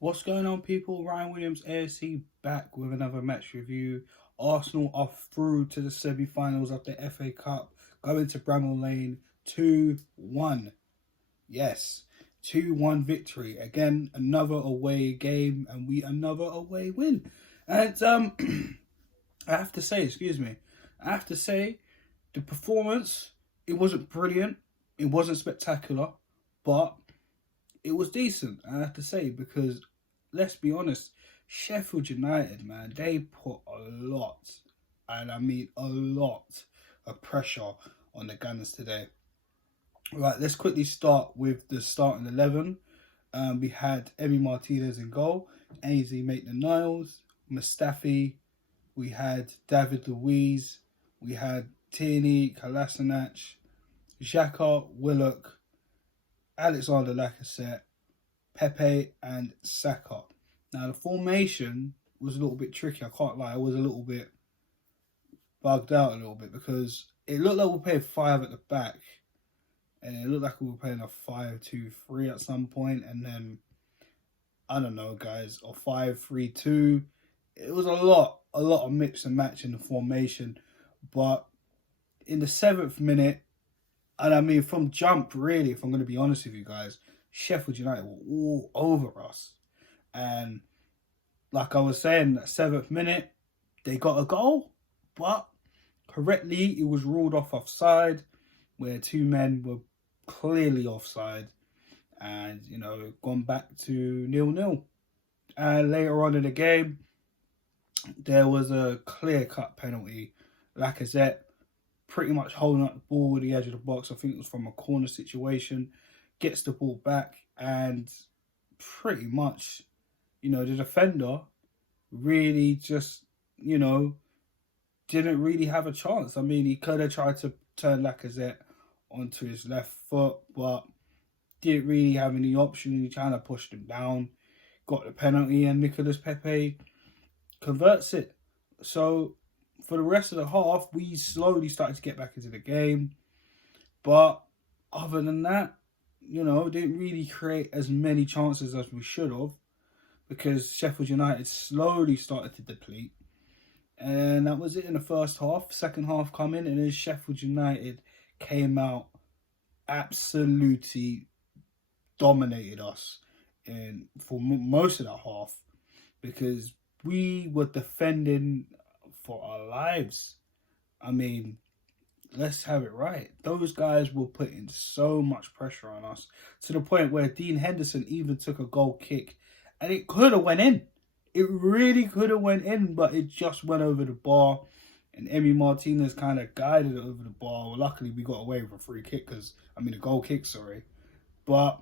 What's going on, people? Ryan Williams, ASC, back with another match review. Arsenal are through to the semi-finals of the FA Cup, going to Bramall Lane 2-1. Yes, 2-1 victory. Again, another away game, and another away win. And I have to say, the performance, it wasn't brilliant, it wasn't spectacular, but it was decent, I have to say, because let's be honest, Sheffield United, man, they put a lot, and I mean a lot, of pressure on the Gunners today. Right, let's quickly start with the starting 11. We had Emi Martinez in goal, Ainsley, Maitland, Niles, Mustafi. We had David Luiz. We had Tierney, Kolasinac, Xhaka, Willock, Alexander Lacazette, Pepe and Saka. Now the formation was a little bit tricky, I can't lie. I was a little bit bugged out a little bit because it looked like we were playing 5 at the back, and it looked like we were playing a 5-2-3 at some point, and then I don't know, guys, or 5-3-2. It was a lot of mix and match in the formation, but in the 7th minute, and I mean from jump, really, if I'm going to be honest with you guys, Sheffield United were all over us. And like I was saying, that 7th minute, they got a goal, but correctly, it was ruled offside, where 2 men were clearly offside, and, you know, gone back to 0-0. And later on in the game, there was a clear-cut penalty. Lacazette pretty much holding up the ball at the edge of the box. I think it was from a corner situation. Gets the ball back, and pretty much, you know, the defender really just, you know, didn't really have a chance. I mean, he could have tried to turn Lacazette onto his left foot, but didn't really have any option. He kind of pushed him down, got the penalty, and Nicolas Pepe converts it. So for the rest of the half, we slowly started to get back into the game. But other than that, you know, didn't really create as many chances as we should have, because Sheffield United slowly started to deplete. And that was it in the first half. Second half come in, and then Sheffield United came out, absolutely dominated us for most of that half, because we were defending for our lives. I mean, let's have it right. Those guys were putting so much pressure on us, to the point where Dean Henderson even took a goal kick, and it could have went in. It really could have went in, but it just went over the bar, and Emi Martinez kind of guided it over the bar. Well, luckily we got away with a free kick, a goal kick, sorry. But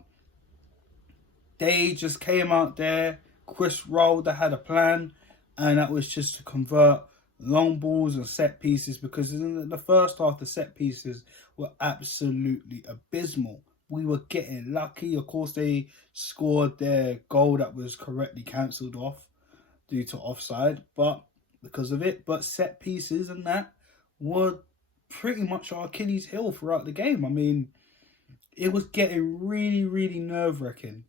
they just came out there, Chris rolled, they had a plan, and that was just to convert long balls and set pieces, because in the first half, the set pieces were absolutely abysmal. We were getting lucky. Of course, they scored their goal that was correctly cancelled off due to offside, but because of it. But set pieces and that were pretty much our Achilles heel throughout the game. I mean, it was getting really, really nerve-wracking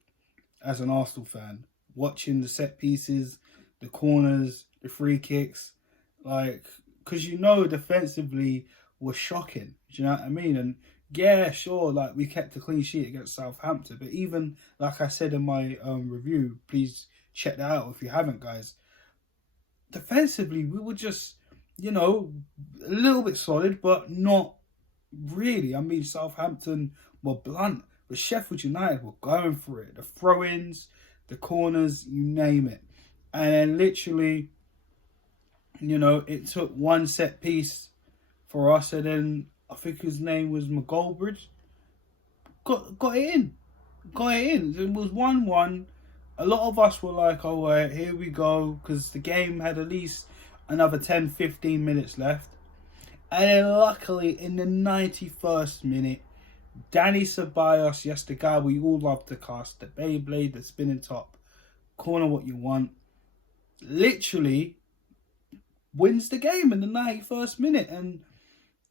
as an Arsenal fan, watching the set pieces, the corners, the free kicks, like, because, you know, defensively was shocking. Do you know what I mean? And yeah, sure, like, we kept a clean sheet against Southampton, but even, like I said in my review, please check that out if you haven't, guys. Defensively, we were just, you know, a little bit solid, but not really. I mean, Southampton were blunt, but Sheffield United were going for it. The throw-ins, the corners, you name it. And then literally, you know, it took one set piece for us, and then I think his name was McGoldbridge. Got it in. It was 1-1. A lot of us were like, oh, right, here we go, because the game had at least another 10-15 minutes left. And then luckily, in the 91st minute, Danny Ceballos, yes, the guy we all love to cast, the Beyblade, the spinning top, corner what you want, literally wins the game in the 91st minute. And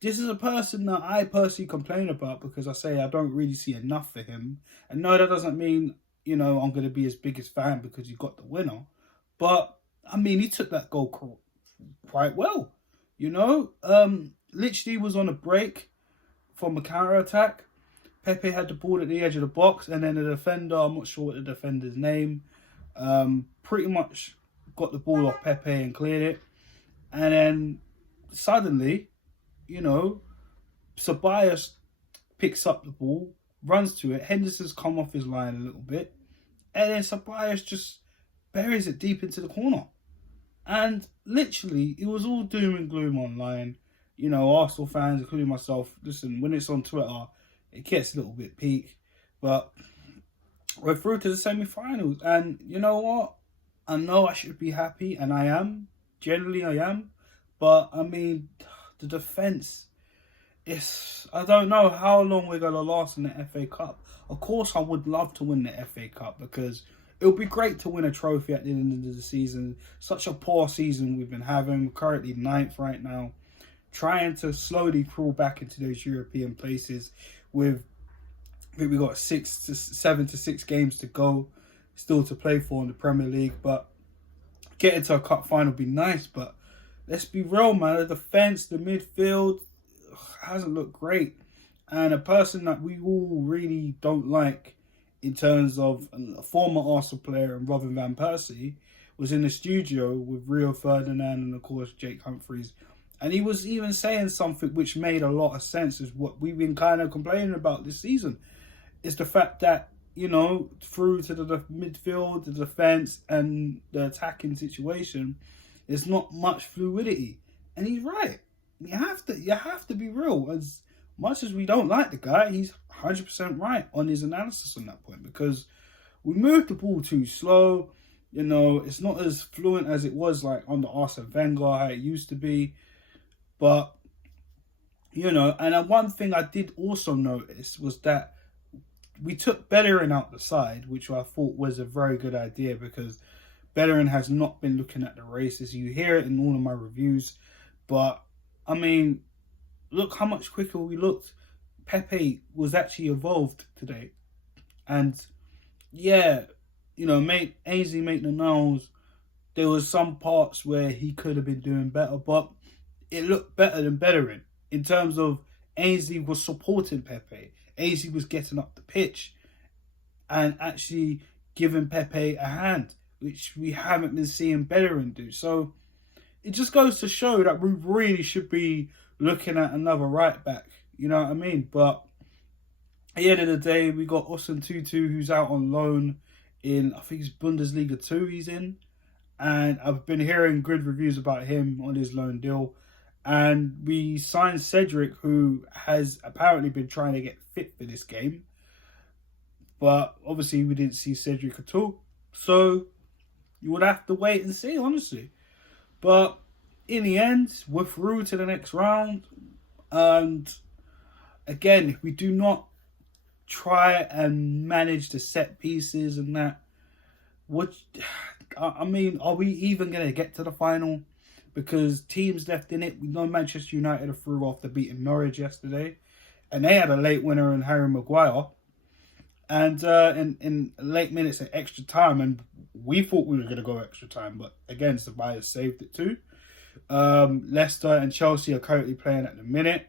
this is a person that I personally complain about, because I say I don't really see enough for him. And no, that doesn't mean I'm going to be his biggest fan because he got the winner. But, I mean, he took that goal quite well. Literally was on a break from a counter-attack. Pepe had the ball at the edge of the box, and then the defender, I'm not sure what the defender's name, pretty much got the ball off Pepe and cleared it. And then suddenly, Ceballos picks up the ball, runs to it. Henderson's come off his line a little bit. And then Ceballos just buries it deep into the corner. And literally, it was all doom and gloom online. Arsenal fans, including myself, listen, when it's on Twitter, it gets a little bit peak. But we're through to the semi-finals. And you know what? I know I should be happy, and I am. Generally, I am. But, I mean, the defence, I don't know how long we're going to last in the FA Cup. Of course, I would love to win the FA Cup because it would be great to win a trophy at the end of the season. Such a poor season we've been having. We're currently 9th right now. Trying to slowly crawl back into those European places with, I think we've got 7 to 6 games to go still to play for in the Premier League. But getting to a cup final would be nice. But let's be real, man. The defence, the midfield hasn't looked great. And a person that we all really don't like in terms of a former Arsenal player and Robin Van Persie was in the studio with Rio Ferdinand and, of course, Jake Humphries. And he was even saying something which made a lot of sense, is what we've been kind of complaining about this season. Is the fact that, through to the midfield, the defence and the attacking situation, there's not much fluidity. And he's right. You have to be real. As much as we don't like the guy, he's 100% right on his analysis on that point, because we moved the ball too slow. It's not as fluent as it was like under Arsene Wenger, how it used to be. But, and one thing I did also notice was that we took Bellerin out the side, which I thought was a very good idea, because Bellerin has not been looking at the races. You hear it in all of my reviews. But, I mean, look how much quicker we looked. Pepe was actually evolved today. And, yeah, Ainsley making the Niles, there was some parts where he could have been doing better, but it looked better than Bellerin in terms of Ainsley was supporting Pepe. Ainsley was getting up the pitch and actually giving Pepe a hand, which we haven't been seeing Bellerin do. So it just goes to show that we really should be looking at another right back. You know what I mean? But at the end of the day, we got Austin Tutu, who's out on loan in, I think it's Bundesliga 2 he's in. And I've been hearing good reviews about him on his loan deal. And we signed Cedric, who has apparently been trying to get fit for this game. But obviously we didn't see Cedric at all. So you would have to wait and see, honestly. But in the end, we're through to the next round. And again, if we do not try and manage the set pieces and that, are we even going to get to the final? Because teams left in it, we know Manchester United are through after beating Norwich yesterday. And they had a late winner in Harry Maguire. And in late minutes at extra time. And we thought we were going to go extra time. But again, Ceballos saved it too. Leicester and Chelsea are currently playing at the minute.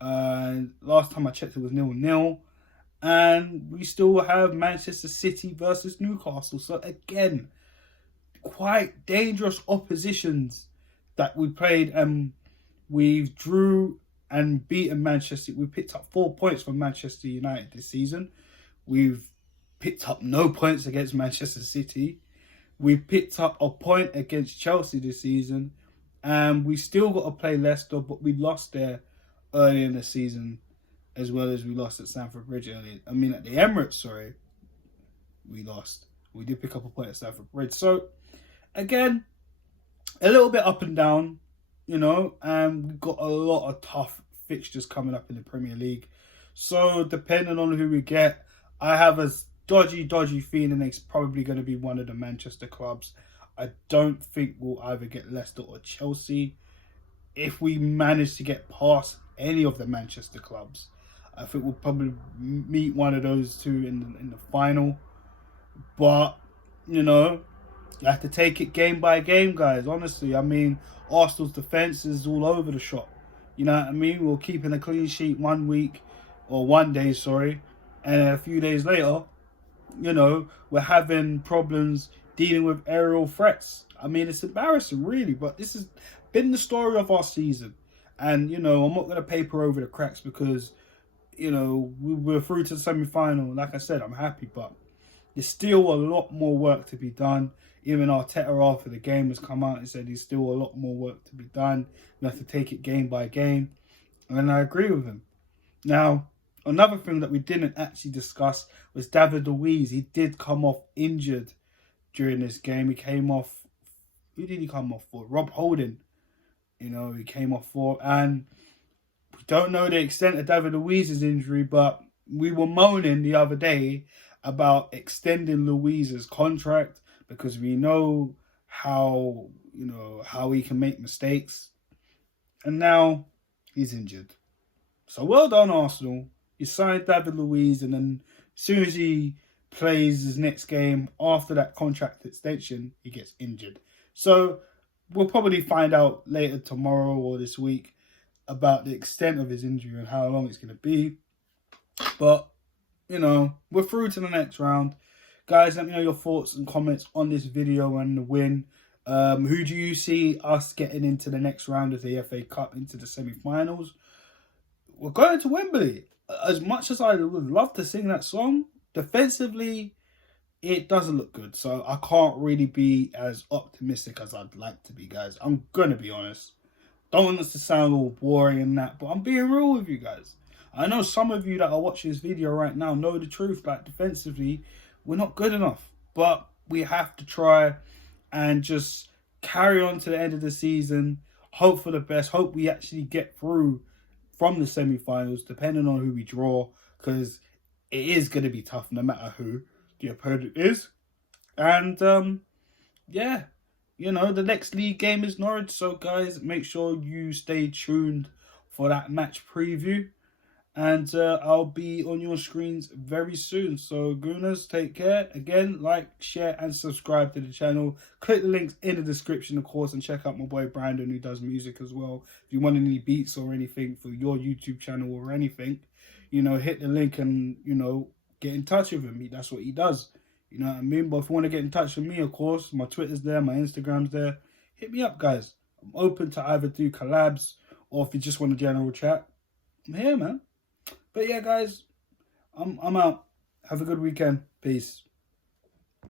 Last time I checked, it was 0-0. And we still have Manchester City versus Newcastle. So again, quite dangerous oppositions that we played, and we've drew and beaten Manchester. We picked up 4 points from Manchester United this season. We've picked up no points against Manchester City. We've picked up a point against Chelsea this season, and we still got to play Leicester, but we lost there early in the season, as well as we lost at Stamford Bridge at the Emirates, we lost. We did pick up a point at Stamford Bridge. So, again, a little bit up and down, and we've got a lot of tough fixtures coming up in the Premier League. So, depending on who we get, I have a dodgy feeling it's probably going to be one of the Manchester clubs. I don't think we'll either get Leicester or Chelsea. If we manage to get past any of the Manchester clubs, I think we'll probably meet one of those two in the final. But, you know, you have to take it game by game, guys. Honestly, I mean, Arsenal's defence is all over the shop. You know what I mean? We're keeping a clean sheet 1 week, or 1 day, sorry. And a few days later, you know, we're having problems dealing with aerial threats. I mean, it's embarrassing, really. But this has been the story of our season. And, you know, I'm not going to paper over the cracks because, you know, we're through to the semi-final. Like I said, I'm happy, but there's still a lot more work to be done. Even Arteta after the game has come out and said there's still a lot more work to be done. We have to take it game by game. And I agree with him. Now, another thing that we didn't actually discuss was David Luiz. He did come off injured during this game. He came off... Who did he come off for? Rob Holding. You know, he came off for... And we don't know the extent of David Luiz's injury, but we were moaning the other day about extending Luiz's contract because we know how, you know, how he can make mistakes. And now he's injured. So well done, Arsenal. You signed David Luiz, and then as soon as he plays his next game after that contract extension, he gets injured. So we'll probably find out later tomorrow or this week about the extent of his injury and how long it's going to be. But, you know, we're through to the next round. Guys, let me know your thoughts and comments on this video and the win. Who do you see us getting into the next round of the FA Cup, into the semi-finals? We're going to Wembley. As much as I would love to sing that song, defensively, it doesn't look good. So I can't really be as optimistic as I'd like to be, guys. I'm going to be honest. Don't want this to sound all boring and that, but I'm being real with you guys. I know some of you that are watching this video right now know the truth. Like, defensively, we're not good enough. But we have to try and just carry on to the end of the season. Hope for the best. Hope we actually get through from the semi-finals, depending on who we draw. Because it is going to be tough no matter who the opponent is. And, yeah, you know, the next league game is Norwich. So, guys, make sure you stay tuned for that match preview. And I'll be on your screens very soon. So, Gooners, take care. Again, like, share, and subscribe to the channel. Click the links in the description, of course, and check out my boy Brandon, who does music as well. If you want any beats or anything for your YouTube channel or anything, you know, hit the link and, you know, get in touch with him. That's what he does. You know what I mean? But if you want to get in touch with me, of course, my Twitter's there, my Instagram's there. Hit me up, guys. I'm open to either do collabs or if you just want a general chat, I'm here, man. But yeah, guys, I'm out. Have a good weekend. Peace.